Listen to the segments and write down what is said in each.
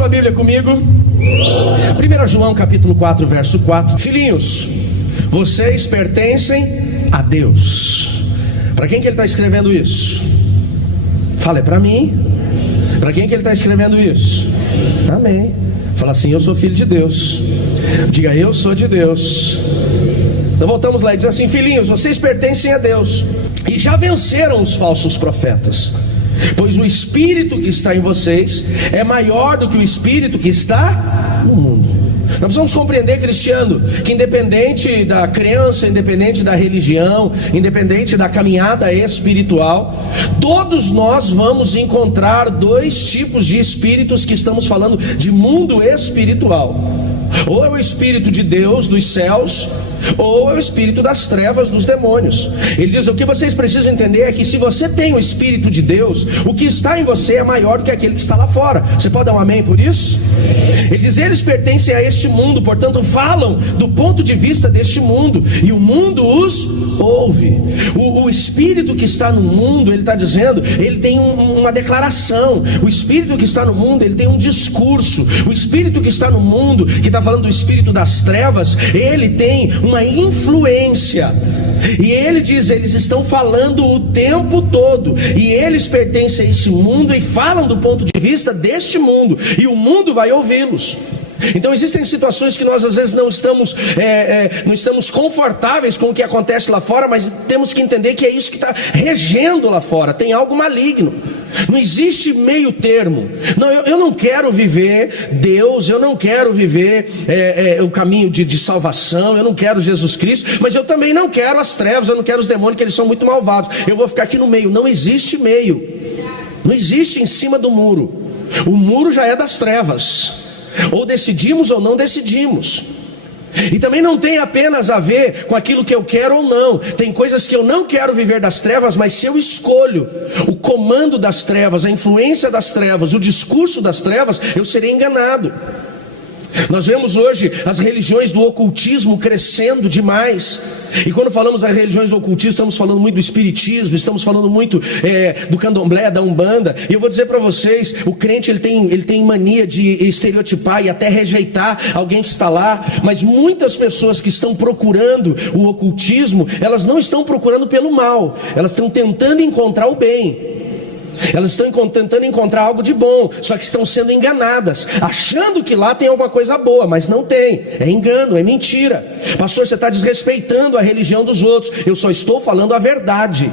sua Bíblia comigo. 1 João capítulo 4, verso 4. Filhinhos, vocês pertencem a Deus. Para quem que ele está escrevendo isso? Fala, é para mim. Para quem que ele está escrevendo isso? Amém. Fala assim, eu sou filho de Deus. Diga, eu sou de Deus. Então voltamos lá e diz assim: filhinhos, vocês pertencem a Deus e já venceram os falsos profetas, pois o Espírito que está em vocês é maior do que o Espírito que está no mundo. Nós precisamos compreender, cristiano, que independente da crença, independente da religião, independente da caminhada espiritual, todos nós vamos encontrar dois tipos de espíritos que estamos falando de mundo espiritual. Ou é o Espírito de Deus dos céus, ou é o espírito das trevas dos demônios. Ele diz, o que vocês precisam entender é que se você tem o Espírito de Deus, o que está em você é maior do que aquele que está lá fora. Você pode dar um amém por isso? Ele diz, eles pertencem a este mundo, portanto falam do ponto de vista deste mundo, e o mundo os ouve. O Espírito que está no mundo, ele está dizendo, ele tem uma declaração. O Espírito que está no mundo, ele tem um discurso. O Espírito que está no mundo, que está falando do Espírito das trevas, ele tem uma influência. E ele diz, eles estão falando o tempo todo, e eles pertencem a esse mundo e falam do ponto de vista deste mundo, e o mundo vai ouvi-los. Então existem situações que nós às vezes não estamos confortáveis com o que acontece lá fora, mas temos que entender que é isso que está regendo lá fora. Tem algo maligno. Não existe meio termo. Não, eu não quero viver Deus, eu não quero viver o caminho de salvação, eu não quero Jesus Cristo, mas eu também não quero as trevas, eu não quero os demônios, que eles são muito malvados. Eu vou ficar aqui no meio. Não existe meio. Não existe em cima do muro. O muro já é das trevas. Ou decidimos ou não decidimos. E também não tem apenas a ver com aquilo que eu quero ou não. Tem coisas que eu não quero viver das trevas, mas se eu escolho o comando das trevas, a influência das trevas, o discurso das trevas, eu serei enganado. Nós vemos hoje as religiões do ocultismo crescendo demais. E quando falamos das religiões do ocultismo, estamos falando muito do espiritismo, estamos falando muito do candomblé, da umbanda. E eu vou dizer para vocês, o crente ele tem mania de estereotipar e até rejeitar alguém que está lá. Mas muitas pessoas que estão procurando o ocultismo, elas não estão procurando pelo mal, elas estão tentando encontrar o bem. Elas estão tentando encontrar algo de bom, só que estão sendo enganadas, achando que lá tem alguma coisa boa, mas não tem. É engano, é mentira. Pastor, você está desrespeitando a religião dos outros. Eu só estou falando a verdade.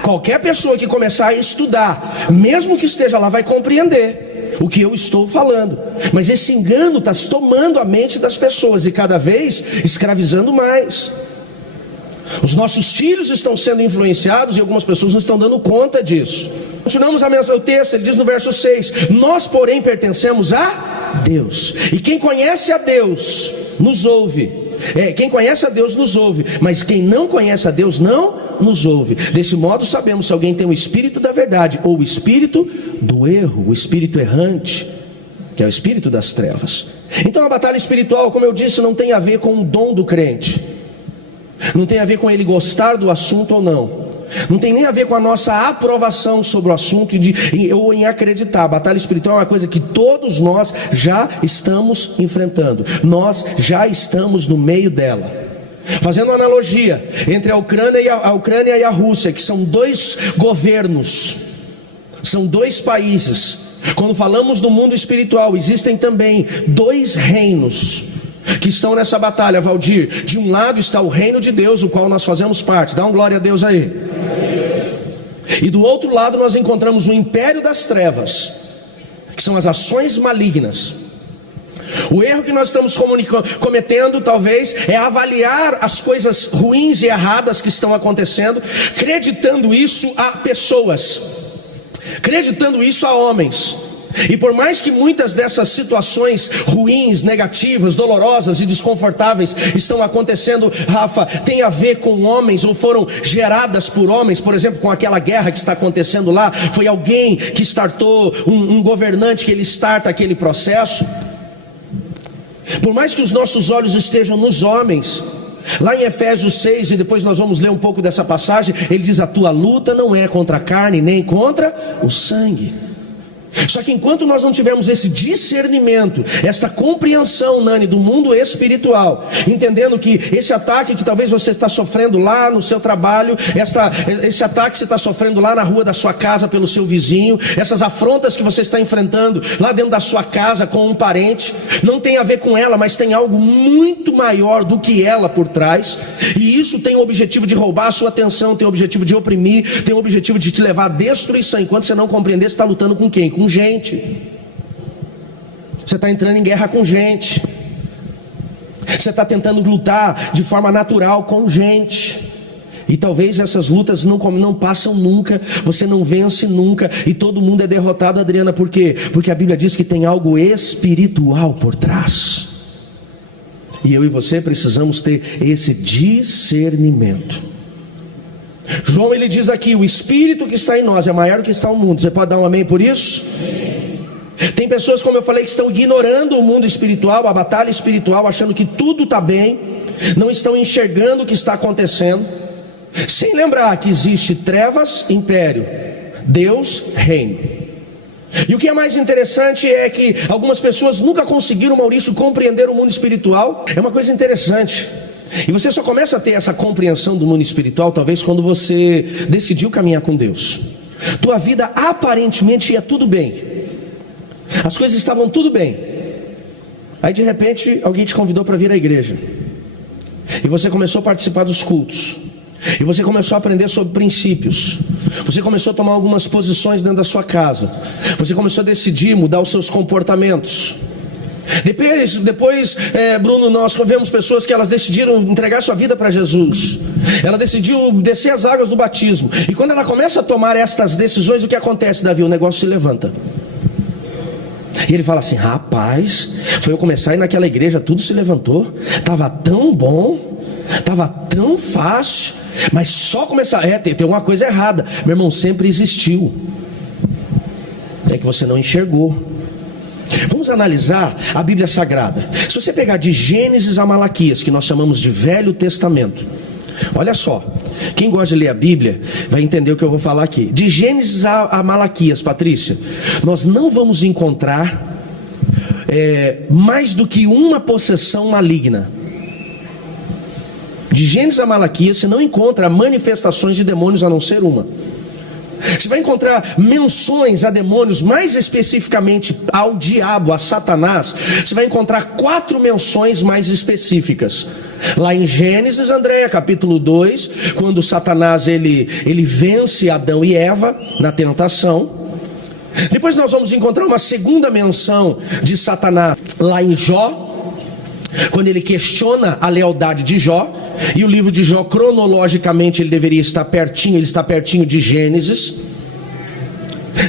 Qualquer pessoa que começar a estudar, mesmo que esteja lá, vai compreender o que eu estou falando. Mas esse engano está tomando a mente das pessoas e cada vez escravizando mais. Os nossos filhos estão sendo influenciados e algumas pessoas não estão dando conta disso. Continuamos a mensagem, o texto, ele diz no verso 6: nós porém pertencemos a Deus, e quem conhece a Deus nos ouve. Quem conhece a Deus nos ouve, mas quem não conhece a Deus não nos ouve. Desse modo sabemos se alguém tem o espírito da verdade ou o espírito do erro, o espírito errante, que é o espírito das trevas. Então a batalha espiritual, como eu disse, não tem a ver com o dom do crente, não tem a ver com ele gostar do assunto ou não, não tem nem a ver com a nossa aprovação sobre o assunto ou em acreditar. A batalha espiritual é uma coisa que todos nós já estamos enfrentando, nós já estamos no meio dela. Fazendo uma analogia entre a Ucrânia e a Rússia, que são dois governos, são dois países. Quando falamos do mundo espiritual, existem também dois reinos que estão nessa batalha, Valdir. De um lado está o reino de Deus, o qual nós fazemos parte. Dá um glória a Deus aí. E do outro lado nós encontramos o império das trevas, que são as ações malignas. O erro que nós estamos cometendo talvez é avaliar as coisas ruins e erradas que estão acontecendo, acreditando isso a pessoas, acreditando isso a homens. E por mais que muitas dessas situações ruins, negativas, dolorosas e desconfortáveis estão acontecendo, Rafa, tem a ver com homens ou foram geradas por homens. Por exemplo, com aquela guerra que está acontecendo lá, foi alguém que startou, um governante que ele starta aquele processo. Por mais que os nossos olhos estejam nos homens, lá em Efésios 6, e depois nós vamos ler um pouco dessa passagem, ele diz: a tua luta não é contra a carne nem contra o sangue. Só que enquanto nós não tivermos esse discernimento, esta compreensão, Nani, do mundo espiritual, entendendo que esse ataque que talvez você está sofrendo lá no seu trabalho, esse ataque que você está sofrendo lá na rua da sua casa pelo seu vizinho, essas afrontas que você está enfrentando lá dentro da sua casa com um parente, não tem a ver com ela, mas tem algo muito maior do que ela por trás, e isso tem o objetivo de roubar a sua atenção, tem o objetivo de oprimir, tem o objetivo de te levar à destruição. Enquanto você não compreender, você está lutando com quem? Com gente. Você está entrando em guerra com gente. Você está tentando lutar de forma natural com gente. E talvez essas lutas não passam nunca. Você não vence nunca. E todo mundo é derrotado, Adriana. Por quê? Porque a Bíblia diz que tem algo espiritual por trás. E eu e você precisamos ter esse discernimento. João, ele diz aqui: o Espírito que está em nós é maior do que está no mundo. Você pode dar um amém por isso? Tem pessoas, como eu falei, que estão ignorando o mundo espiritual, a batalha espiritual, achando que tudo está bem, não estão enxergando o que está acontecendo, sem lembrar que existe trevas, império, Deus, reino. E o que é mais interessante é que algumas pessoas nunca conseguiram, Maurício, compreender o mundo espiritual. É uma coisa interessante. E você só começa a ter essa compreensão do mundo espiritual talvez quando você decidiu caminhar com Deus. Tua vida aparentemente ia tudo bem, as coisas estavam tudo bem. Aí de repente alguém te convidou para vir à igreja, e você começou a participar dos cultos, e você começou a aprender sobre princípios. Você começou a tomar algumas posições dentro da sua casa. Você começou a decidir mudar os seus comportamentos. Depois, Bruno, nós vemos pessoas que elas decidiram entregar sua vida para Jesus. Ela decidiu descer as águas do batismo. E quando ela começa a tomar estas decisões, o que acontece, Davi? O negócio se levanta. E ele fala assim: rapaz, foi eu começar a ir naquela igreja, tudo se levantou. Estava tão bom, estava tão fácil. Mas só começar, tem uma coisa errada. Meu irmão, sempre existiu. É que você não enxergou. Vamos analisar a Bíblia Sagrada. Se você pegar de Gênesis a Malaquias, que nós chamamos de Velho Testamento, olha só, quem gosta de ler a Bíblia vai entender o que eu vou falar aqui. De Gênesis a Malaquias, Patrícia, nós não vamos encontrar mais do que uma possessão maligna. De Gênesis a Malaquias você não encontra manifestações de demônios a não ser uma. Você vai encontrar menções a demônios, mais especificamente ao diabo, a Satanás. Você vai encontrar 4 menções mais específicas. Lá em Gênesis, Andréia, capítulo 2, quando Satanás ele vence Adão e Eva na tentação. Depois nós vamos encontrar uma segunda menção de Satanás lá em Jó, quando ele questiona a lealdade de Jó. E o livro de Jó, cronologicamente, ele deveria estar pertinho, ele está pertinho de Gênesis.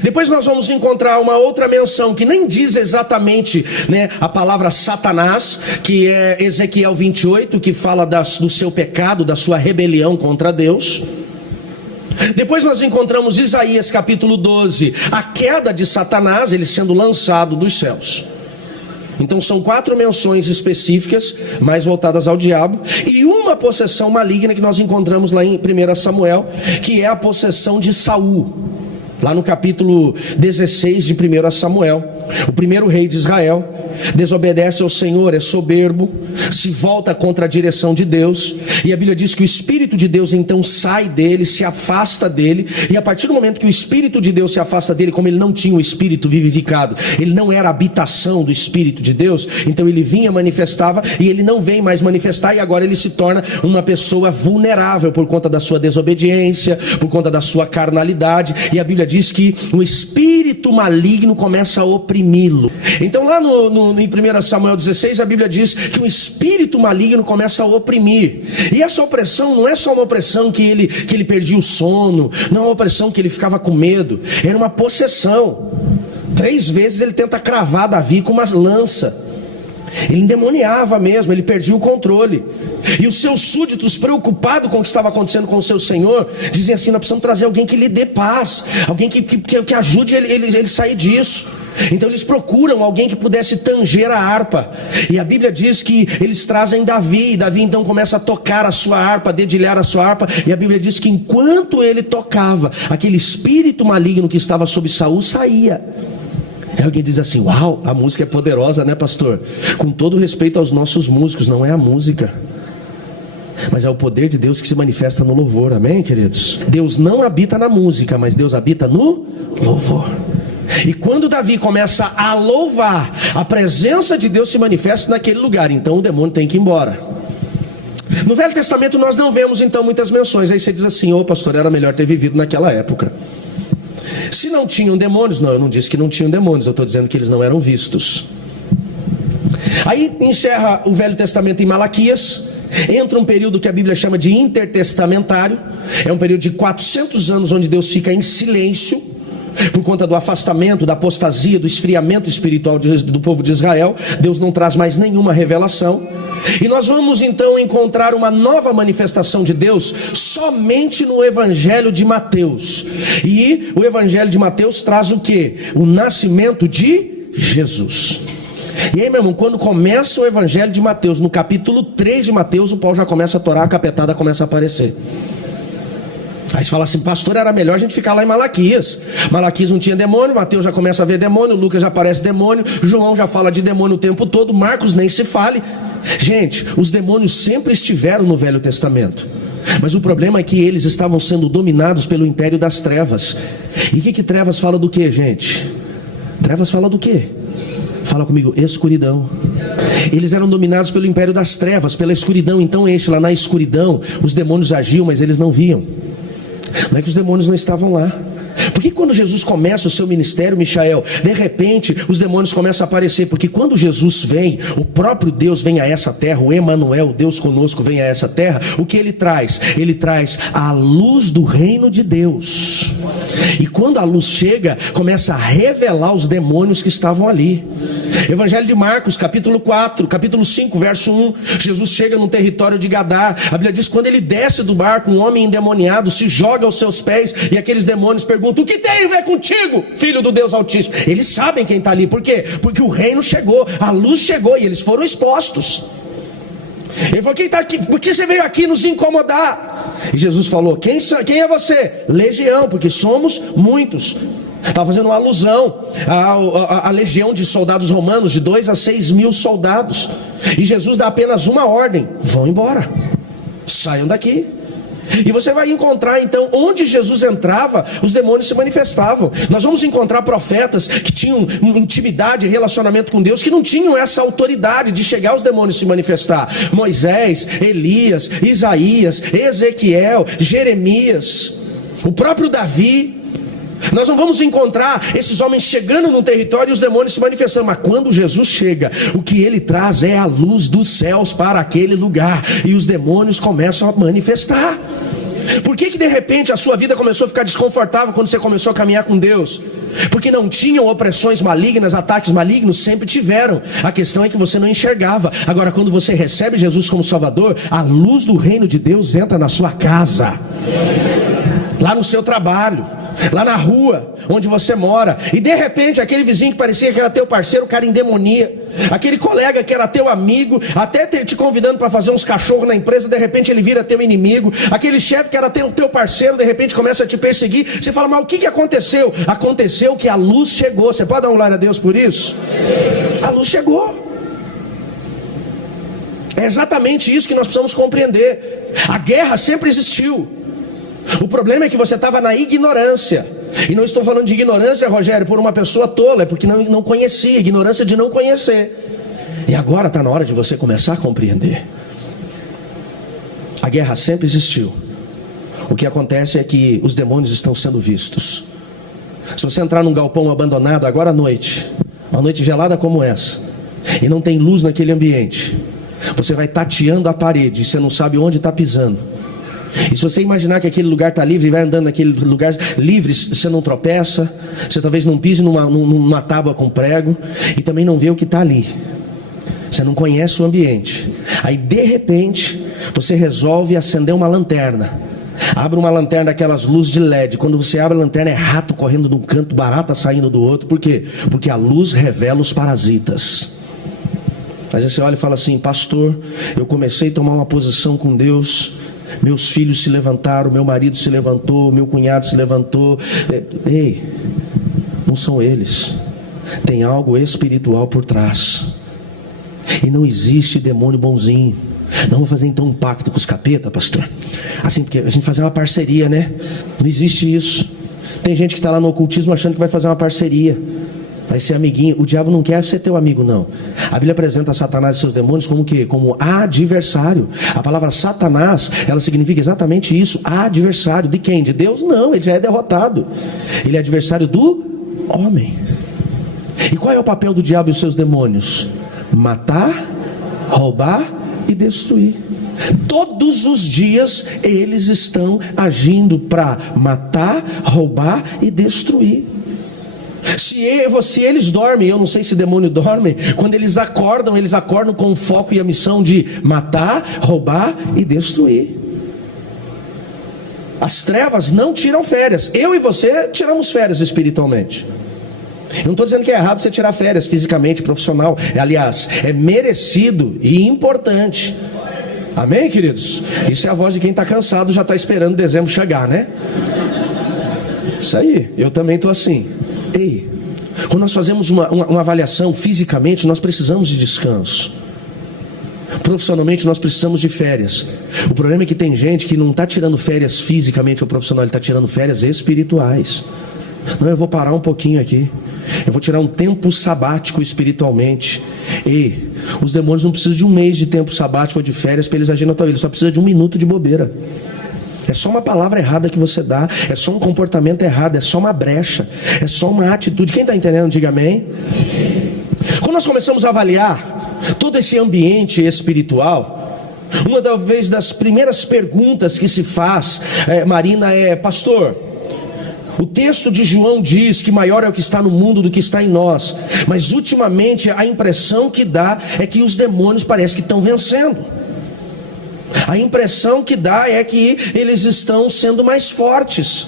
Depois nós vamos encontrar uma outra menção, que nem diz exatamente, a palavra Satanás, que é Ezequiel 28, que fala do seu pecado, da sua rebelião contra Deus. Depois nós encontramos Isaías capítulo 12, a queda de Satanás, ele sendo lançado dos céus. Então são 4 menções específicas, mais voltadas ao diabo, e uma possessão maligna que nós encontramos lá em 1 Samuel, que é a possessão de Saul, lá no capítulo 16 de 1 Samuel. O primeiro rei de Israel desobedece ao Senhor, é soberbo, se volta contra a direção de Deus, e a Bíblia diz que o Espírito de Deus então sai dele, se afasta dele, e a partir do momento que o Espírito de Deus se afasta dele, como ele não tinha o Espírito vivificado, ele não era a habitação do Espírito de Deus, então ele vinha, manifestava, e ele não vem mais manifestar, e agora ele se torna uma pessoa vulnerável por conta da sua desobediência, por conta da sua carnalidade, e a Bíblia diz que o espírito maligno começa a oprimi-lo. Então lá em 1 Samuel 16, a Bíblia diz que o espírito maligno começa a oprimir. E essa opressão não é só uma opressão que ele perdia o sono, não é uma opressão que ele ficava com medo, era uma possessão. 3 vezes ele tenta cravar Davi com uma lança. Ele endemoniava mesmo, ele perdia o controle. E os seus súditos, preocupados com o que estava acontecendo com o seu senhor, dizem assim: nós precisamos trazer alguém que lhe dê paz, alguém que ajude ele sair disso. Então eles procuram alguém que pudesse tanger a harpa. E a Bíblia diz que eles trazem Davi. E Davi então começa a tocar a sua harpa, a dedilhar a sua harpa. E a Bíblia diz que enquanto ele tocava, aquele espírito maligno que estava sobre Saul saía. Aí alguém diz assim: uau, a música é poderosa, né, pastor? Com todo respeito aos nossos músicos, não é a música, mas é o poder de Deus que se manifesta no louvor, amém, queridos? Deus não habita na música, mas Deus habita no louvor. E quando Davi começa a louvar, a presença de Deus se manifesta naquele lugar, então o demônio tem que ir embora. No Velho Testamento nós não vemos então muitas menções. Aí você diz assim: ô pastor, era melhor ter vivido naquela época. Se não tinham demônios, não, eu não disse que não tinham demônios, eu estou dizendo que eles não eram vistos. Aí encerra o Velho Testamento em Malaquias. Entra um período que a Bíblia chama de intertestamentário. É um período de 400 anos onde Deus fica em silêncio, por conta do afastamento, da apostasia, do esfriamento espiritual do povo de Israel. Deus não traz mais nenhuma revelação. E nós vamos então encontrar uma nova manifestação de Deus somente no Evangelho de Mateus. E o Evangelho de Mateus traz o quê? O nascimento de Jesus. E aí, meu irmão, quando começa o Evangelho de Mateus, no capítulo 3 de Mateus, o pau já começa a torar, a capetada começa a aparecer. Aí você fala assim: pastor, era melhor a gente ficar lá em Malaquias. Malaquias não tinha demônio, Mateus já começa a ver demônio, Lucas já aparece demônio, João já fala de demônio o tempo todo, Marcos nem se fale. Gente, os demônios sempre estiveram no Velho Testamento, mas o problema é que eles estavam sendo dominados pelo império das trevas. E o que trevas fala do que, gente? Trevas fala do que? Fala comigo: escuridão. Eles eram dominados pelo império das trevas, pela escuridão. Então lá na escuridão os demônios agiam, mas eles não viam. Não é que os demônios não estavam lá. Por que quando Jesus começa o seu ministério, Michael, de repente os demônios começam a aparecer? Porque quando Jesus vem, o próprio Deus vem a essa terra, o Emanuel, o Deus conosco, vem a essa terra. O que ele traz? Ele traz a luz do reino de Deus. E quando a luz chega, começa a revelar os demônios que estavam ali. Evangelho de Marcos, capítulo 5, verso 1. Jesus chega no território de Gadar. A Bíblia diz que quando ele desce do barco, um homem endemoniado se joga aos seus pés, e aqueles demônios perguntam: o que tem a ver contigo, filho do Deus Altíssimo? Eles sabem quem está ali. Por quê? Porque o reino chegou, a luz chegou, e eles foram expostos. Ele falou: quem está aqui? Por que você veio aqui nos incomodar? E Jesus falou: quem é você? Legião, porque somos muitos. Estava fazendo uma alusão à legião de soldados romanos, de 2 a 6 mil soldados. E Jesus dá apenas uma ordem: vão embora, saiam daqui. E você vai encontrar então, onde Jesus entrava, os demônios se manifestavam. Nós vamos encontrar profetas que tinham intimidade e relacionamento com Deus, que não tinham essa autoridade de chegar os demônios se manifestar. Moisés, Elias, Isaías, Ezequiel, Jeremias, o próprio Davi. Nós não vamos encontrar esses homens chegando num território e os demônios se manifestando. Mas quando Jesus chega, o que ele traz é a luz dos céus para aquele lugar, e os demônios começam a manifestar. Por que de repente a sua vida começou a ficar desconfortável quando você começou a caminhar com Deus? Porque não tinham opressões malignas, ataques malignos? Sempre tiveram. A questão é que você não enxergava. Agora, quando você recebe Jesus como Salvador, a luz do reino de Deus entra na sua casa, lá no seu trabalho, lá na rua onde você mora. E de repente aquele vizinho que parecia que era teu parceiro, o cara endemonia. Aquele colega que era teu amigo, até te convidando para fazer uns cachorros na empresa, de repente ele vira teu inimigo. Aquele chefe que era teu parceiro, de repente começa a te perseguir. Você fala: mas o que aconteceu? Aconteceu que a luz chegou. Você pode dar um glória a Deus por isso? A luz chegou. É exatamente isso que nós precisamos compreender. A guerra sempre existiu. O problema é que você estava na ignorância. E não estou falando de ignorância, Rogério, por uma pessoa tola, é porque não conhecia, ignorância de não conhecer. E agora está na hora de você começar a compreender. A guerra sempre existiu. O que acontece é que os demônios estão sendo vistos. Se você entrar num galpão abandonado agora à noite, uma noite gelada como essa, e não tem luz naquele ambiente, você vai tateando a parede e você não sabe onde está pisando. E se você imaginar que aquele lugar está livre e vai andando naquele lugar livre, você não tropeça, você talvez não pise numa tábua com prego, e também não vê o que está ali. Você não conhece o ambiente. Aí de repente você resolve acender uma lanterna. Abre uma lanterna daquelas luzes de LED. Quando você abre a lanterna, é rato correndo de um canto, barata saindo do outro. Por quê? Porque a luz revela os parasitas. Mas aí você olha e fala assim: pastor, eu comecei a tomar uma posição com Deus, meus filhos se levantaram, meu marido se levantou, meu cunhado se levantou. Ei, não são eles. tem algo espiritual por trás. E não existe demônio bonzinho. Não vou fazer então um pacto com os capeta, pastor. Assim, porque a gente fazer uma parceria, né? Não existe isso. Tem gente que está lá no ocultismo achando que vai fazer uma parceria, vai ser amiguinho. O diabo não quer ser teu amigo, não. A Bíblia apresenta Satanás e seus demônios como o quê? Como adversário. A palavra Satanás, ela significa exatamente isso. Adversário. De quem? De Deus? Não, ele já é derrotado. Ele é adversário do homem. E qual é o papel do diabo e os seus demônios? Matar, roubar e destruir. Todos os dias eles estão agindo para matar, roubar e destruir. Se eles dormem, eu não sei se demônio dorme, quando eles acordam com o foco e a missão de matar, roubar e destruir. As trevas não tiram férias. Eu e você tiramos férias espiritualmente. Eu não estou dizendo que é errado você tirar férias fisicamente, profissional. Aliás, é merecido e importante. Amém, queridos? Isso é a voz de quem está cansado, já está esperando dezembro chegar, né? Isso aí, eu também estou assim. Ei, quando nós fazemos uma avaliação fisicamente, nós precisamos de descanso. Profissionalmente nós precisamos de férias. O problema é que tem gente que não está tirando férias fisicamente ou profissional, ele está tirando férias espirituais. Não, eu vou parar um pouquinho aqui, eu vou tirar um tempo sabático espiritualmente. E os demônios não precisam de um mês de tempo sabático ou de férias para eles agirem na tua vida. Eles só precisam de um minuto de bobeira. É só uma palavra errada que você dá, é só um comportamento errado, é só uma brecha, é só uma atitude. Quem está entendendo, diga amém. Quando nós começamos a avaliar todo esse ambiente espiritual, uma das primeiras perguntas que se faz, Marina, é: pastor, o texto de João diz que maior é o que está no mundo do que está em nós, mas ultimamente a impressão que dá é que os demônios parece que estão vencendo. A impressão que dá é que eles estão sendo mais fortes.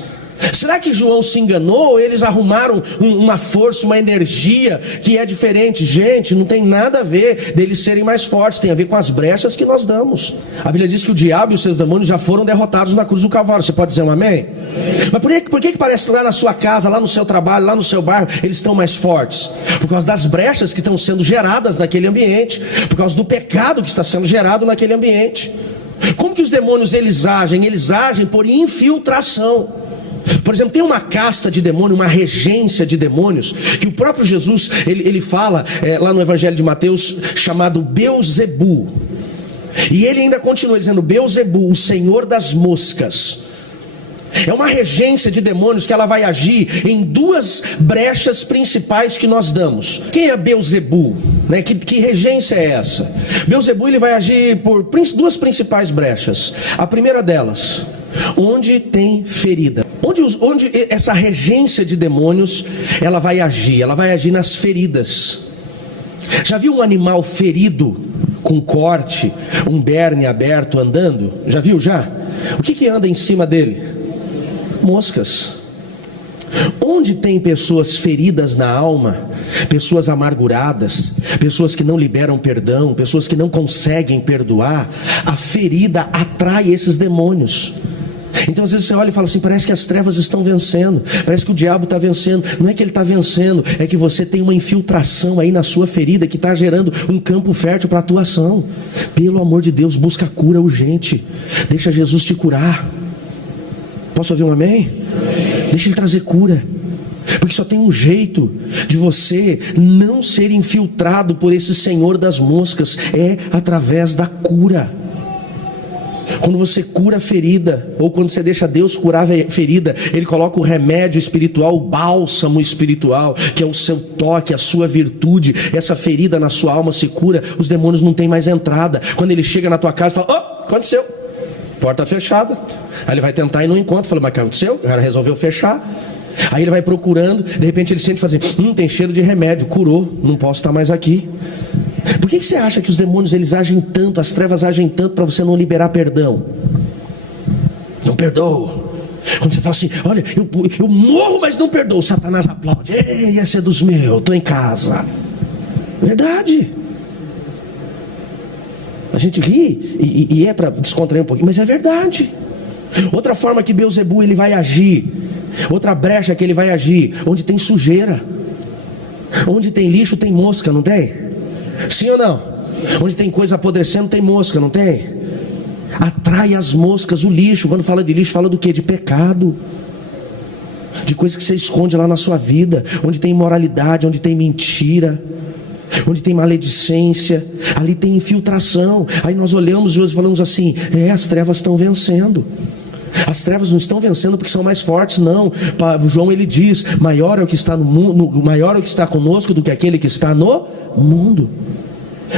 Será que João se enganou? Ou eles arrumaram uma força, uma energia que é diferente? Gente, não tem nada a ver deles serem mais fortes, tem a ver com as brechas que nós damos. A Bíblia diz que o diabo e os seus demônios já foram derrotados na cruz do Calvário. Você pode dizer um amém? Mas por que parece que lá na sua casa, lá no seu trabalho, lá no seu bairro, eles estão mais fortes? Por causa das brechas que estão sendo geradas naquele ambiente, por causa do pecado que está sendo gerado naquele ambiente. Como que os demônios eles agem? Eles agem por infiltração. Por exemplo, tem uma casta de demônios, uma regência de demônios, que o próprio Jesus ele fala lá no Evangelho de Mateus, chamado Beelzebu. E ele ainda continua dizendo: Beelzebu, o senhor das moscas. É uma regência de demônios que ela vai agir em duas brechas principais que nós damos. Quem é Beelzebu? Né? Que regência é essa? Beelzebu ele vai agir por duas principais brechas. A primeira delas, onde tem ferida. Onde essa regência de demônios ela vai agir? Ela vai agir nas feridas. Já viu um animal ferido com corte, um berne aberto andando? Já viu já? O que anda em cima dele? Moscas. Onde tem pessoas feridas na alma, pessoas amarguradas, pessoas que não liberam perdão, pessoas que não conseguem perdoar, a ferida atrai esses demônios. Então às vezes você olha e fala assim: parece que as trevas estão vencendo, parece que o diabo está vencendo. Não é que ele está vencendo, é que você tem uma infiltração aí na sua ferida que está gerando um campo fértil para atuação. Pelo amor de Deus, busca cura urgente. Deixa Jesus te curar. Posso ouvir um amém? Deixa ele trazer cura. Porque só tem um jeito de você não ser infiltrado por esse senhor das moscas: é através da cura. Quando você cura a ferida, ou quando você deixa Deus curar a ferida, Ele coloca o remédio espiritual, o bálsamo espiritual, que é o seu toque, a sua virtude. Essa ferida na sua alma se cura, os demônios não têm mais entrada. Quando ele chega na tua casa, fala: oh, aconteceu, porta fechada. Aí ele vai tentar e não encontra, fala: mas o que aconteceu? O cara resolveu fechar. Aí ele vai procurando, de repente ele sente fazer: tem cheiro de remédio, curou, não posso estar mais aqui. Por que você acha que os demônios eles agem tanto, as trevas agem tanto para você não liberar perdão? Não perdoo. Quando você fala assim: olha, eu morro, mas não perdoo, Satanás aplaude: ei, esse é dos meus, estou em casa. Verdade. A gente ri e é para descontrair um pouquinho, mas é verdade. Outra forma que Beelzebu ele vai agir, outra brecha que ele vai agir, onde tem sujeira. Onde tem lixo tem mosca, não tem? Sim ou não? Onde tem coisa apodrecendo tem mosca, não tem? Atrai as moscas, o lixo. Quando fala de lixo, fala do quê? De pecado, de coisa que você esconde lá na sua vida. Onde tem imoralidade, onde tem mentira, onde tem maledicência, ali tem infiltração. Aí nós olhamos e falamos assim: as trevas estão vencendo. As trevas não estão vencendo porque são mais fortes, não. João, ele diz: maior é o que está no mundo, maior é o que está conosco do que aquele que está no mundo.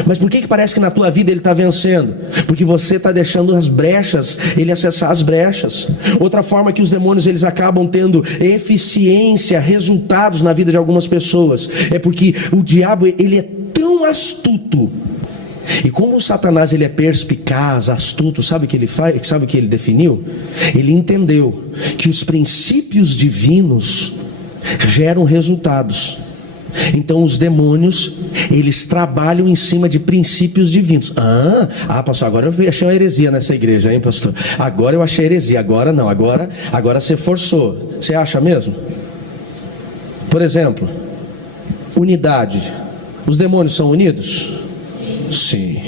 Mas por que parece que na tua vida ele está vencendo? Porque você está deixando as brechas, ele acessar as brechas. Outra forma que os demônios eles acabam tendo eficiência, resultados na vida de algumas pessoas, é porque o diabo ele é tão astuto. E como o Satanás ele é perspicaz, astuto, sabe o que ele faz? Sabe o que ele definiu? Ele entendeu que os princípios divinos geram resultados. Então os demônios, eles trabalham em cima de princípios divinos. Pastor, agora eu achei uma heresia nessa igreja, hein, pastor? Agora eu achei heresia, agora não, agora você forçou. Você acha mesmo? Por exemplo, unidade. Os demônios são unidos? Sim,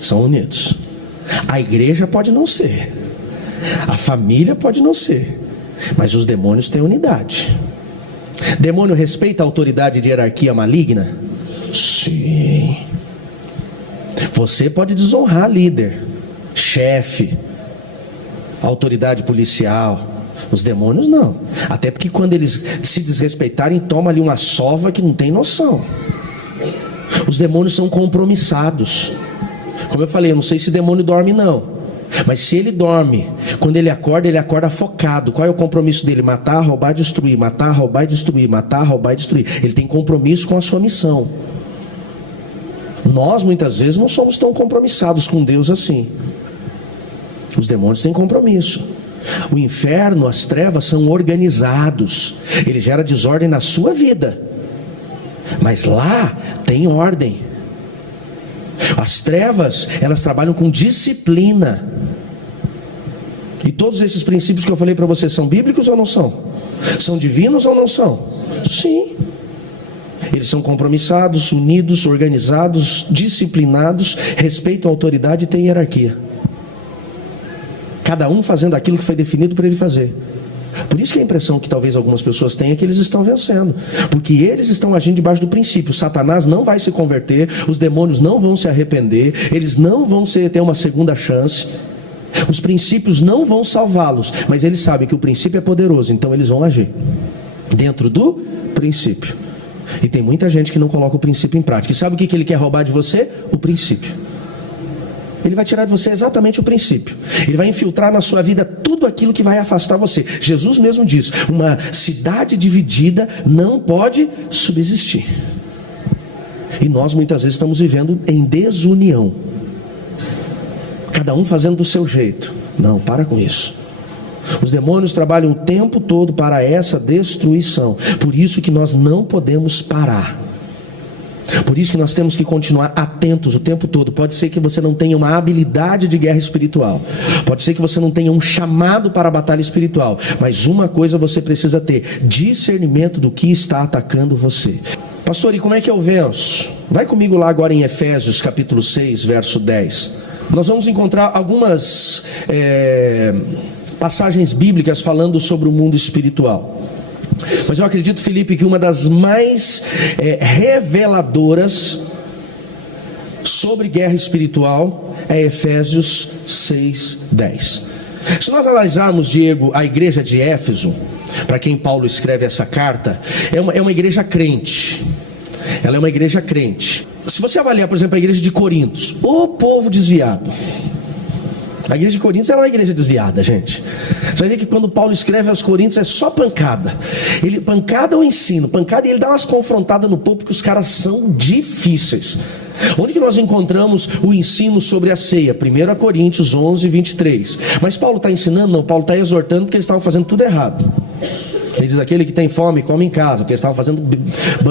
são unidos. A igreja pode não ser, a família pode não ser, mas os demônios têm unidade. Demônio respeita a autoridade de hierarquia maligna? Sim. Você pode desonrar líder, chefe, autoridade policial. Os demônios não. Até porque quando eles se desrespeitarem, toma ali uma sova que não tem noção. Os demônios são compromissados. Como eu falei, eu não sei se demônio dorme não, mas se ele dorme, quando ele acorda focado. Qual é o compromisso dele? Matar, roubar, destruir. Matar, roubar e destruir. Matar, roubar e destruir. Ele tem compromisso com a sua missão. Nós muitas vezes não somos tão compromissados com Deus assim. Os demônios têm compromisso. O inferno, as trevas são organizados. Ele gera desordem na sua vida, mas lá tem ordem. As trevas, elas trabalham com disciplina. E todos esses princípios que eu falei para você são bíblicos ou não são? São divinos ou não são? Sim. Eles são compromissados, unidos, organizados, disciplinados, respeitam a autoridade e têm hierarquia. Cada um fazendo aquilo que foi definido para ele fazer. Por isso que a impressão que talvez algumas pessoas tenham é que eles estão vencendo, porque eles estão agindo debaixo do princípio. Satanás não vai se converter, os demônios não vão se arrepender, eles não vão ter uma segunda chance. Os princípios não vão salvá-los, mas eles sabem que o princípio é poderoso, então eles vão agir dentro do princípio. E tem muita gente que não coloca o princípio em prática. E sabe o que ele quer roubar de você? O princípio. Ele vai tirar de você exatamente o princípio. Ele vai infiltrar na sua vida tudo aquilo que vai afastar você. Jesus mesmo diz: uma cidade dividida não pode subsistir. E nós muitas vezes estamos vivendo em desunião, cada um fazendo do seu jeito. Não, para com isso. Os demônios trabalham o tempo todo para essa destruição. Por isso que nós não podemos parar. Por isso que nós temos que continuar atentos o tempo todo. Pode ser que você não tenha uma habilidade de guerra espiritual, pode ser que você não tenha um chamado para a batalha espiritual, mas uma coisa você precisa ter: discernimento do que está atacando você. Pastor, e como é que eu venço? Vai comigo lá agora em Efésios capítulo 6, verso 10. Nós vamos encontrar algumas passagens bíblicas falando sobre o mundo espiritual. Mas eu acredito, Felipe, que uma das mais reveladoras sobre guerra espiritual é Efésios 6:10. Se nós analisarmos, Diego, a igreja de Éfeso, para quem Paulo escreve essa carta, é uma igreja crente. Ela é uma igreja crente. Se você avaliar, por exemplo, a igreja de Corintos, o povo desviado. A igreja de Corintos era uma igreja desviada, gente. Você vai ver que quando Paulo escreve aos Coríntios é só pancada. Pancada é o ensino, pancada, e ele dá umas confrontadas no povo, porque os caras são difíceis. Onde que nós encontramos o ensino sobre a ceia? 1 Coríntios 11, 23. Mas Paulo está ensinando? Não, Paulo está exortando, porque eles estavam fazendo tudo errado. Ele diz: aquele que tem fome, come em casa, porque eles estavam fazendo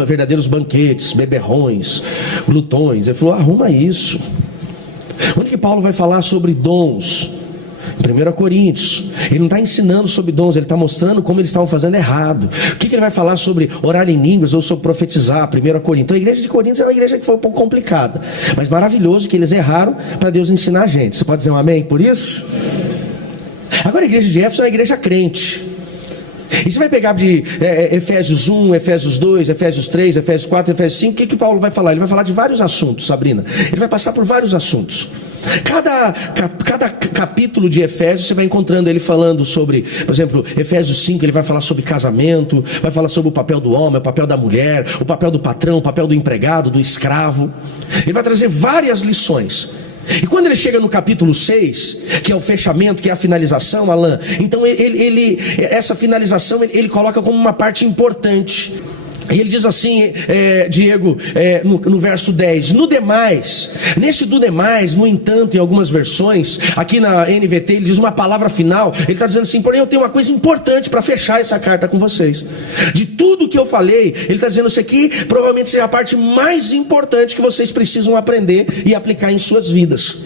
verdadeiros banquetes, beberrões, glutões. Ele falou: arruma isso. Onde que Paulo vai falar sobre dons? 1 Coríntios, ele não está ensinando sobre dons, ele está mostrando como eles estavam fazendo errado. O que ele vai falar sobre orar em línguas ou sobre profetizar? 1 Coríntios. Então a igreja de Coríntios é uma igreja que foi um pouco complicada, mas maravilhoso que eles erraram para Deus ensinar a gente. Você pode dizer um amém por isso? Agora a igreja de Éfeso é uma igreja crente. E você vai pegar de Efésios 1, Efésios 2, Efésios 3, Efésios 4, Efésios 5, o que Paulo vai falar? Ele vai falar de vários assuntos, Sabrina. Ele vai passar por vários assuntos. Cada capítulo de Efésios você vai encontrando ele falando sobre, por exemplo, Efésios 5, ele vai falar sobre casamento, vai falar sobre o papel do homem, o papel da mulher, o papel do patrão, o papel do empregado, do escravo. Ele vai trazer várias lições. E quando ele chega no capítulo 6, que é o fechamento, que é a finalização, Alain, então essa finalização ele coloca como uma parte importante. E ele diz assim, Diego, no verso 10, no demais, nesse do demais, no entanto, em algumas versões, aqui na NVT ele diz uma palavra final, ele está dizendo assim, porém eu tenho uma coisa importante para fechar essa carta com vocês. De tudo que eu falei, ele está dizendo, isso aqui provavelmente seja a parte mais importante que vocês precisam aprender e aplicar em suas vidas.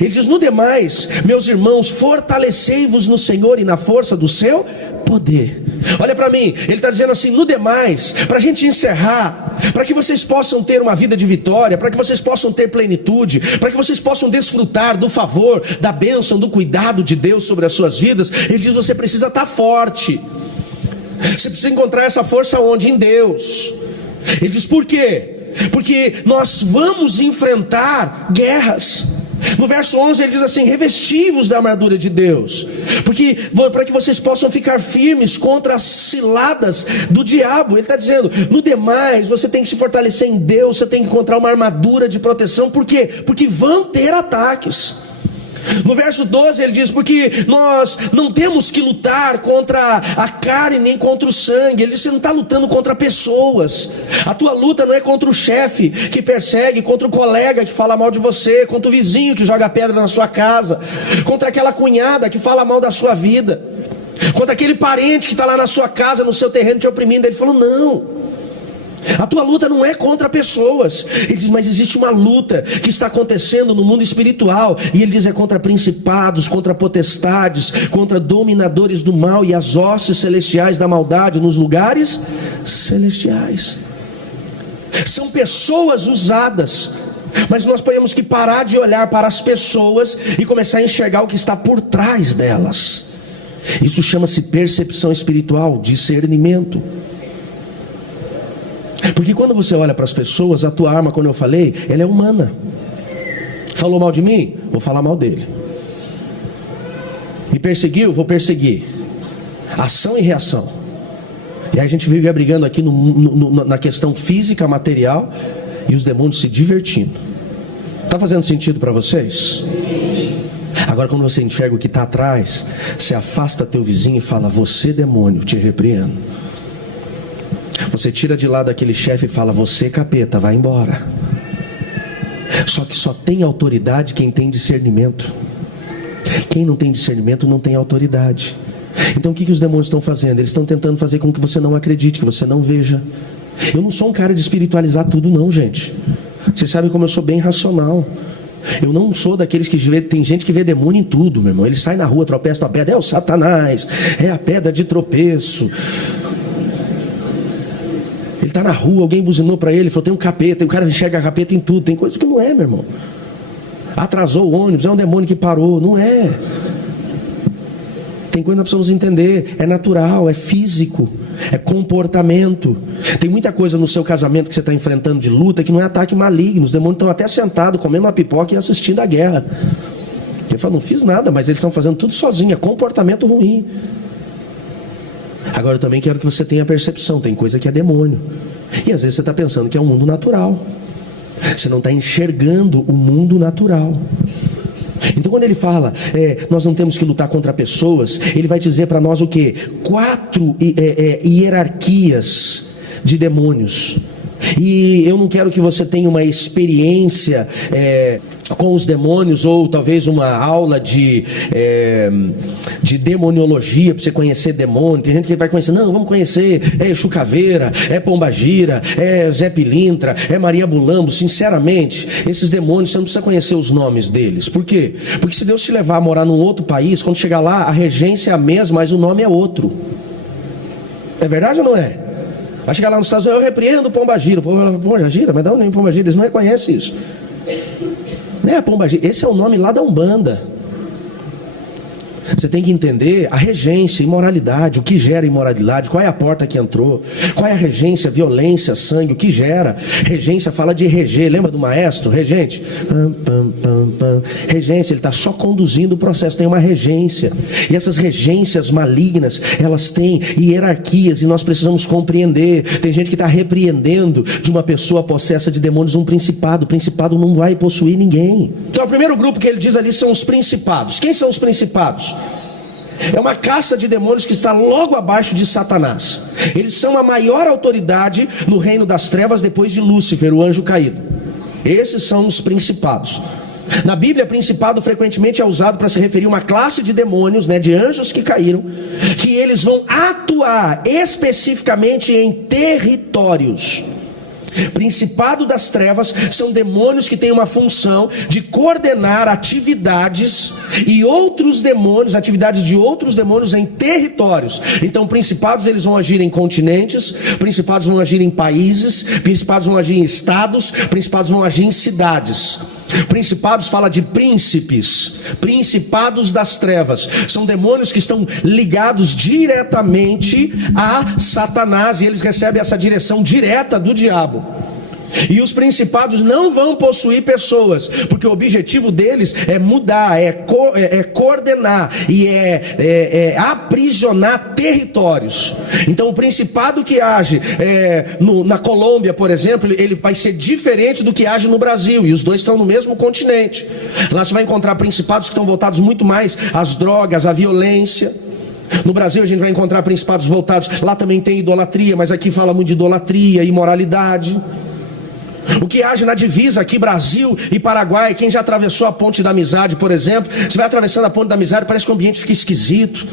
Ele diz, no demais, meus irmãos, fortalecei-vos no Senhor e na força do seu poder. Olha para mim, ele está dizendo assim, no demais, para a gente encerrar, para que vocês possam ter uma vida de vitória, para que vocês possam ter plenitude, para que vocês possam desfrutar do favor, da bênção, do cuidado de Deus sobre as suas vidas. Ele diz, você precisa estar forte. Você precisa encontrar essa força onde? Em Deus. Ele diz, por quê? Porque nós vamos enfrentar guerras. No verso 11 ele diz assim, revesti-vos da armadura de Deus, para que vocês possam ficar firmes contra as ciladas do diabo. Ele está dizendo, no demais você tem que se fortalecer em Deus, você tem que encontrar uma armadura de proteção. Por quê? Porque vão ter ataques. No verso 12 ele diz, porque nós não temos que lutar contra a carne nem contra o sangue. Ele diz, você não está lutando contra pessoas. A tua luta não é contra o chefe que persegue, contra o colega que fala mal de você, contra o vizinho que joga pedra na sua casa, contra aquela cunhada que fala mal da sua vida, contra aquele parente que está lá na sua casa, no seu terreno te oprimindo. Ele falou, não, a tua luta não é contra pessoas. Ele diz, mas existe uma luta que está acontecendo no mundo espiritual. E ele diz, é contra principados, contra potestades, contra dominadores do mal e as hostes celestiais da maldade nos lugares celestiais. São pessoas usadas, mas nós temos que parar de olhar para as pessoas e começar a enxergar o que está por trás delas. Isso chama-se percepção espiritual, discernimento. Porque quando você olha para as pessoas, a tua arma, como eu falei, ela é humana. Falou mal de mim? Vou falar mal dele. Me perseguiu? Vou perseguir. Ação e reação. E aí a gente vive brigando aqui na questão física, material, e os demônios se divertindo. Está fazendo sentido para vocês? Agora quando você enxerga o que está atrás, você afasta teu vizinho e fala, você demônio, te repreendo. Você tira de lado aquele chefe e fala, você capeta, vai embora. Só que só tem autoridade quem tem discernimento. Quem não tem discernimento não tem autoridade. Então o que os demônios estão fazendo? Eles estão tentando fazer com que você não acredite, que você não veja. Eu não sou um cara de espiritualizar tudo não, gente. Vocês sabem como eu sou bem racional. Eu não sou daqueles que vê, tem gente que vê demônio em tudo, meu irmão. Ele sai na rua, tropeça na pedra, é o Satanás, é a pedra de tropeço. Ele está na rua, alguém buzinou para ele, falou, tem um capeta, e o cara enxerga capeta em tudo. Tem coisa que não é, meu irmão. Atrasou o ônibus, é um demônio que parou. Não é. Tem coisa que nós precisamos entender. É natural, é físico, é comportamento. Tem muita coisa no seu casamento que você está enfrentando de luta que não é ataque maligno. Os demônios estão até sentados, comendo uma pipoca e assistindo a guerra. Você fala, não fiz nada, mas eles estão fazendo tudo sozinho. É comportamento ruim. Agora eu também quero que você tenha percepção. Tem coisa que é demônio. E às vezes você está pensando que é um mundo natural. Você não está enxergando o mundo natural. Então quando ele fala, nós não temos que lutar contra pessoas, ele vai dizer para nós o quê? 4 hierarquias de demônios. E eu não quero que você tenha uma experiência com os demônios, ou talvez uma aula de demoniologia, para você conhecer demônio. Tem gente que vai conhecer, não, vamos conhecer, é Exu Caveira, é Pombagira, é Zé Pilintra, é Maria Bulambo. Sinceramente, esses demônios, você não precisa conhecer os nomes deles. Por quê? Porque se Deus te levar a morar num outro país, quando chegar lá, a regência é a mesma, mas o nome é outro. É verdade ou não é? Vai chegar lá nos Estados Unidos, eu repreendo o Pombagira. O povo fala, Pombagira? Mas dá um nome Pombagira, eles não reconhecem isso. Não é a Pombagira, esse é o nome lá da Umbanda. Você tem que entender a regência, imoralidade, o que gera imoralidade, qual é a porta que entrou, qual é a regência, violência, sangue, o que gera. Regência fala de reger, lembra do maestro? Regente, regência, ele está só conduzindo o processo, tem uma regência. E essas regências malignas, elas têm hierarquias e nós precisamos compreender. Tem gente que está repreendendo de uma pessoa possessa de demônios um principado. O principado não vai possuir ninguém. Então o primeiro grupo que ele diz ali são os principados. Quem são os principados? É uma caça de demônios que está logo abaixo de Satanás. Eles são a maior autoridade no reino das trevas depois de Lúcifer, o anjo caído. Esses são os principados. Na Bíblia, principado frequentemente é usado para se referir a uma classe de demônios, de anjos que caíram, que eles vão atuar especificamente em territórios. Principado das trevas são demônios que têm uma função de coordenar atividades e outros demônios, atividades de outros demônios em territórios. Então principados eles vão agir em continentes, principados vão agir em países, principados vão agir em estados, principados vão agir em cidades. Principados fala de príncipes, principados das trevas, são demônios que estão ligados diretamente a Satanás, e eles recebem essa direção direta do diabo. E os principados não vão possuir pessoas, porque o objetivo deles é mudar, é coordenar e é aprisionar territórios. Então o principado que age na Colômbia, por exemplo, ele vai ser diferente do que age no Brasil, e os dois estão no mesmo continente. Lá você vai encontrar principados que estão voltados muito mais às drogas, à violência. No Brasil a gente vai encontrar principados voltados, lá também tem idolatria, mas aqui fala muito de idolatria, imoralidade. O que age na divisa aqui, Brasil e Paraguai, quem já atravessou a ponte da amizade, por exemplo, você vai atravessando a ponte da amizade, parece que o ambiente fica esquisito,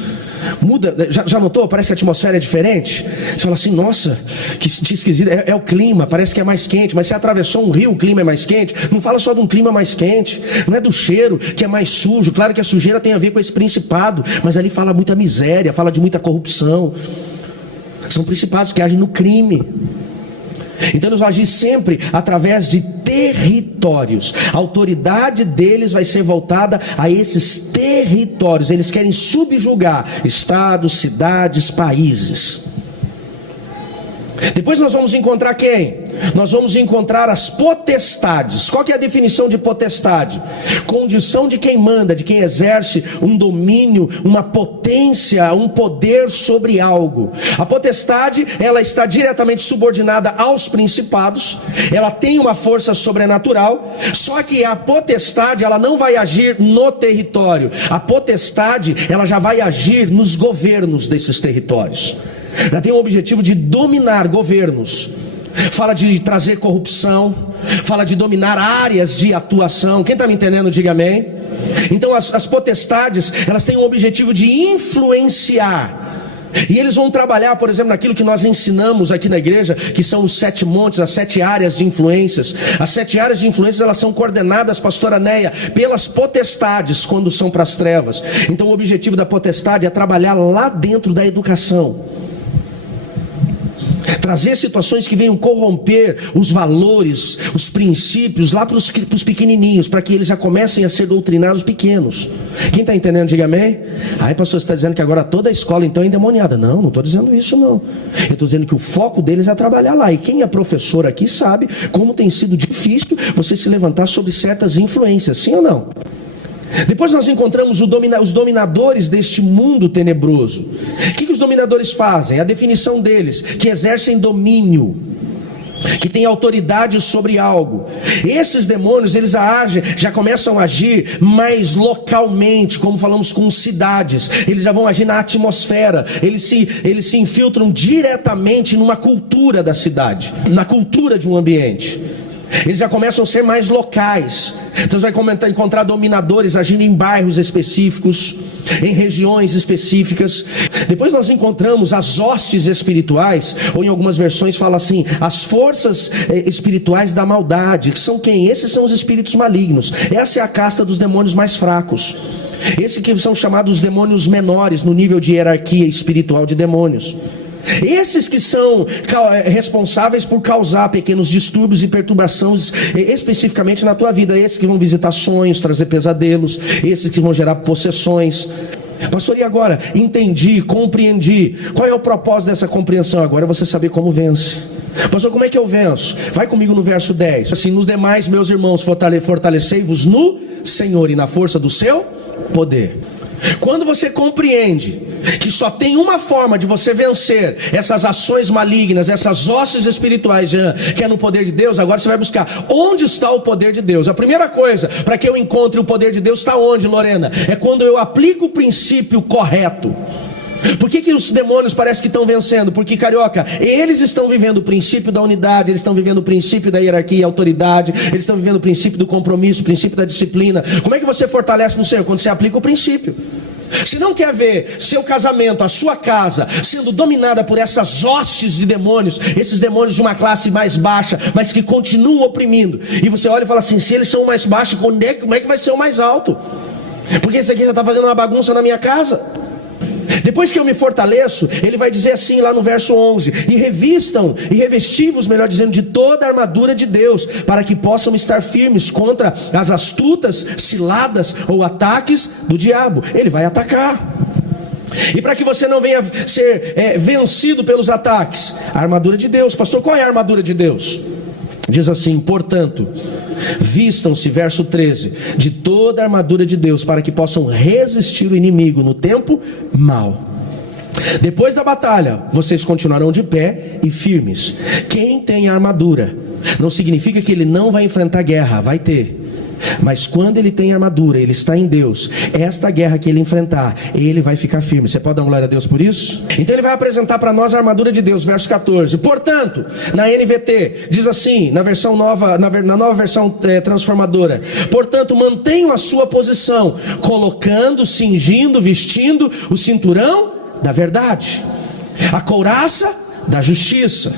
muda, já notou? Parece que a atmosfera é diferente. Você fala assim, nossa, que esquisito, é o clima, parece que é mais quente. Mas você atravessou um rio, o clima é mais quente. Não fala só de um clima mais quente, não é do cheiro que é mais sujo. Claro que a sujeira tem a ver com esse principado, mas ali fala muita miséria, fala de muita corrupção. São principados que agem no crime. Então eles vão agir sempre através de territórios. A autoridade deles vai ser voltada a esses territórios. Eles querem subjugar estados, cidades, países. Depois nós vamos encontrar quem? Nós vamos encontrar as potestades. Qual que é a definição de potestade? Condição de quem manda, de quem exerce um domínio, uma potência, um poder sobre algo. A potestade, ela está diretamente subordinada aos principados. Ela tem uma força sobrenatural. Só que a potestade, ela não vai agir no território. A potestade, ela já vai agir nos governos desses territórios. Ela tem o objetivo de dominar governos. Fala de trazer corrupção, fala de dominar áreas de atuação. Quem está me entendendo, diga amém. Então as potestades, elas têm o objetivo de influenciar. E eles vão trabalhar, por exemplo, naquilo que nós ensinamos aqui na igreja, que são os 7 montes, as 7 áreas de influências. As 7 áreas de influências, elas são coordenadas, pastora Neia, pelas potestades, quando são para as trevas. Então o objetivo da potestade é trabalhar lá dentro da educação, trazer situações que venham corromper os valores, os princípios lá para os pequenininhos, para que eles já comecem a ser doutrinados pequenos. Quem está entendendo, diga amém. Aí pastor, você está dizendo que agora toda a escola então é endemoniada. Não estou dizendo isso não. Eu estou dizendo que o foco deles é trabalhar lá. E quem é professor aqui sabe como tem sido difícil você se levantar sobre certas influências, sim ou não? Depois nós encontramos os dominadores deste mundo tenebroso. O que os dominadores fazem? A definição deles, que exercem domínio, que têm autoridade sobre algo. Esses demônios, eles já começam a agir mais localmente, como falamos com cidades. Eles já vão agir na atmosfera. Eles se infiltram diretamente numa cultura da cidade, na cultura de um ambiente. Eles já começam a ser mais locais. Então você vai encontrar dominadores agindo em bairros específicos, em regiões específicas. Depois nós encontramos as hostes espirituais, ou em algumas versões fala assim, as forças espirituais da maldade, que são quem? Esses são os espíritos malignos. Essa é a casta dos demônios mais fracos. Esses que são chamados demônios menores no nível de hierarquia espiritual de demônios. Esses que são responsáveis por causar pequenos distúrbios e perturbações especificamente na tua vida. Esses que vão visitar sonhos, trazer pesadelos. Esses que vão gerar possessões. Pastor, e agora? Entendi, compreendi. Qual é o propósito dessa compreensão? Agora é você saber como vence. Pastor, como é que eu venço? Vai comigo no verso 10. Assim, nos demais, meus irmãos, fortalecei-vos no Senhor e na força do seu poder. Quando você compreende que só tem uma forma de você vencer essas ações malignas, essas hostes espirituais, que é no poder de Deus, agora você vai buscar onde está o poder de Deus. A primeira coisa para que eu encontre o poder de Deus está onde, Lorena? É quando eu aplico o princípio correto. Por que os demônios parecem que estão vencendo? Porque, carioca, eles estão vivendo o princípio da unidade, eles estão vivendo o princípio da hierarquia e autoridade, eles estão vivendo o princípio do compromisso, o princípio da disciplina. Como é que você fortalece no Senhor? Quando você aplica o princípio. Se não quer ver seu casamento, a sua casa, sendo dominada por essas hostes de demônios, esses demônios de uma classe mais baixa, mas que continuam oprimindo, e você olha e fala assim, se eles são mais baixos, como é que vai ser o mais alto? Porque esse aqui já está fazendo uma bagunça na minha casa. Depois que eu me fortaleço, ele vai dizer assim lá no verso 11, e revesti-vos, melhor dizendo, de toda a armadura de Deus, para que possam estar firmes contra as astutas ciladas ou ataques do diabo. Ele vai atacar. E para que você não venha ser vencido pelos ataques, a armadura de Deus. Pastor, qual é a armadura de Deus? Diz assim, portanto, vistam-se, verso 13, de toda a armadura de Deus, para que possam resistir o inimigo no tempo mau. Depois da batalha, vocês continuarão de pé e firmes. Quem tem a armadura, não significa que ele não vai enfrentar guerra, vai ter. Mas quando ele tem armadura, ele está em Deus, esta guerra que ele enfrentar, ele vai ficar firme. Você pode dar uma glória a Deus por isso? Então ele vai apresentar para nós a armadura de Deus, verso 14. Portanto, na NVT, diz assim, na versão nova, na nova versão transformadora, portanto, mantenham a sua posição, colocando, cingindo, vestindo o cinturão da verdade, a couraça da justiça,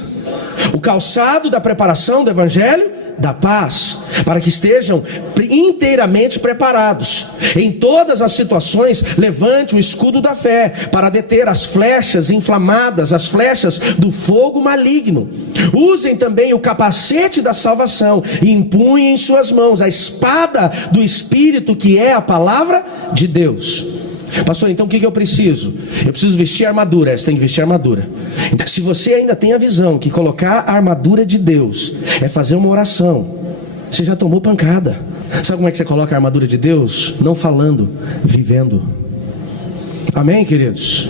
o calçado da preparação do evangelho da paz, para que estejam inteiramente preparados. Em todas as situações, levante o escudo da fé, para deter as flechas inflamadas, as flechas do fogo maligno. Usem também o capacete da salvação, e empunhem em suas mãos a espada do Espírito, que é a palavra de Deus. Pastor, então o que eu preciso? Eu preciso vestir armadura. Você tem que vestir armadura. Então, se você ainda tem a visão que colocar a armadura de Deus é fazer uma oração, você já tomou pancada. Sabe como é que você coloca a armadura de Deus? Não falando, vivendo. Amém, queridos?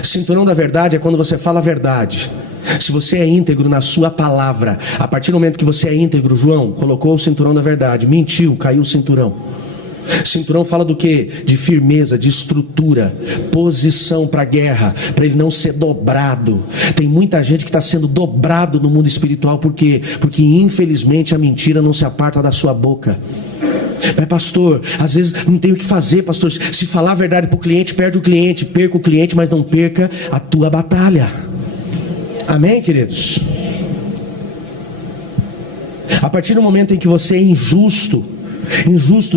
Cinturão da verdade é quando você fala a verdade. Se você é íntegro na sua palavra, a partir do momento que você é íntegro, João colocou o cinturão da verdade, mentiu, caiu o cinturão. Cinturão fala do que? De firmeza, de estrutura, posição para a guerra, para ele não ser dobrado. Tem muita gente que está sendo dobrado no mundo espiritual. Por quê? Porque infelizmente a mentira não se aparta da sua boca. Mas pastor, às vezes não tem o que fazer, pastor. Se falar a verdade para o cliente, perde o cliente. Perca o cliente, mas não perca a tua batalha. Amém, queridos? A partir do momento em que você é injusto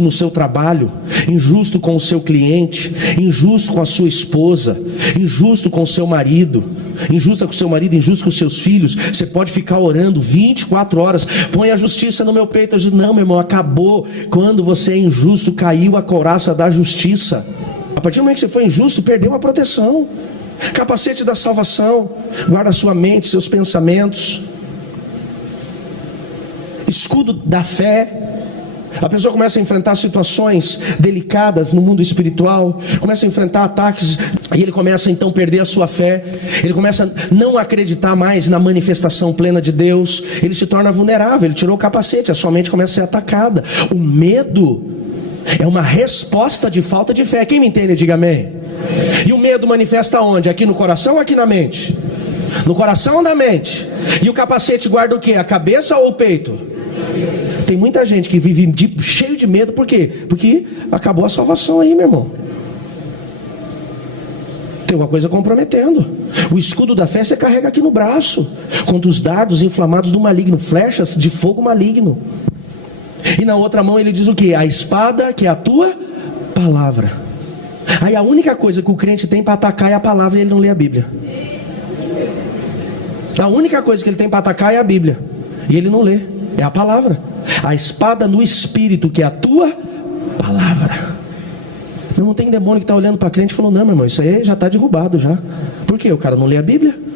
no seu trabalho, injusto com o seu cliente, injusto com a sua esposa, injusto com o seu marido, injusto com os seus filhos, você pode ficar orando 24 horas, põe a justiça no meu peito. Eu digo, não, meu irmão, acabou. Quando você é injusto, caiu a couraça da justiça. A partir do momento que você foi injusto, perdeu a proteção. Capacete da salvação, guarda sua mente, seus pensamentos. Escudo da fé. A pessoa começa a enfrentar situações delicadas no mundo espiritual, começa a enfrentar ataques, e ele começa então a perder a sua fé, ele começa a não acreditar mais na manifestação plena de Deus, ele se torna vulnerável, ele tirou o capacete, a sua mente começa a ser atacada. O medo é uma resposta de falta de fé. Quem me entende, diga amém. E o medo manifesta onde? Aqui no coração ou aqui na mente? No coração ou na mente? E o capacete guarda o que? A cabeça ou o peito? Tem muita gente que vive cheio de medo, por quê? Porque acabou a salvação aí, meu irmão. Tem uma coisa comprometendo. O escudo da fé você carrega aqui no braço, contra os dardos inflamados do maligno, flechas de fogo maligno. E na outra mão ele diz o quê? A espada, que é a tua palavra. Aí a única coisa que o crente tem para atacar é a palavra, e ele não lê a Bíblia. A única coisa que ele tem para atacar é a Bíblia, e ele não lê, é a palavra. A espada no espírito, que é a tua palavra. Não tem demônio que está olhando para crente e falou: não, meu irmão, isso aí já está derrubado já. Por quê? O cara não lê a Bíblia.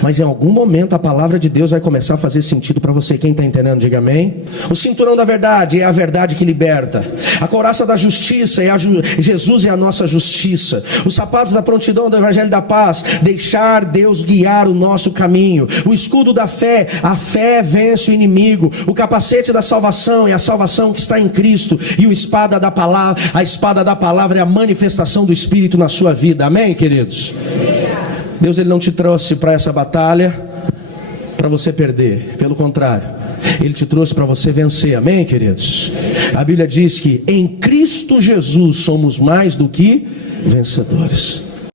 Mas em algum momento a palavra de Deus vai começar a fazer sentido para você. Quem está entendendo, diga amém. O cinturão da verdade é a verdade que liberta. A couraça da justiça é Jesus é a nossa justiça. Os sapatos da prontidão do evangelho da paz, deixar Deus guiar o nosso caminho. O escudo da fé, a fé vence o inimigo. O capacete da salvação é a salvação que está em Cristo. E a espada da palavra é a manifestação do Espírito na sua vida. Amém, queridos? Deus, ele não te trouxe para essa batalha para você perder, pelo contrário, ele te trouxe para você vencer. Amém, queridos? A Bíblia diz que em Cristo Jesus somos mais do que vencedores.